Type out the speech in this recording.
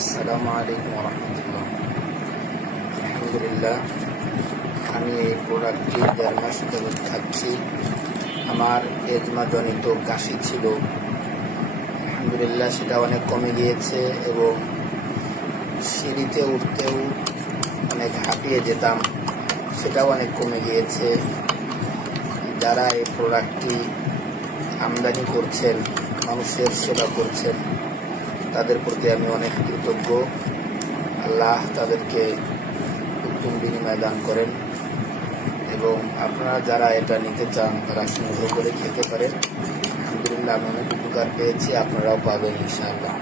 আসসালামু আলাইকুম রহমতুল্লাহ। আলহামদুলিল্লাহ, আমি এই প্রোডাক্টটি 1.5 মাস যাবৎ খাচ্ছি। আমার এজমাজনিত কাশি ছিল, আলহামদুলিল্লাহ সেটা অনেক কমে গিয়েছে এবং সিঁড়িতে উঠতেও অনেক হাঁপিয়ে যেতাম, সেটাও অনেক কমে গিয়েছে। যারা এই প্রোডাক্টটি আমদানি করছেন, মানুষের সেবা করছেন, তাদের প্রতি আমি অনেক কৃতজ্ঞ। আল্লাহ তাদেরকে উত্তম বিনিময় দান করেন এবং আপনারা যারা এটা নিতে চান তারা সংগ্রহ করে খেতে পারেন। আলহামদুলিল্লাহ আমি অনেক উপকার পেয়েছি, আপনারাও পাবেন ইনশাআল্লাহ।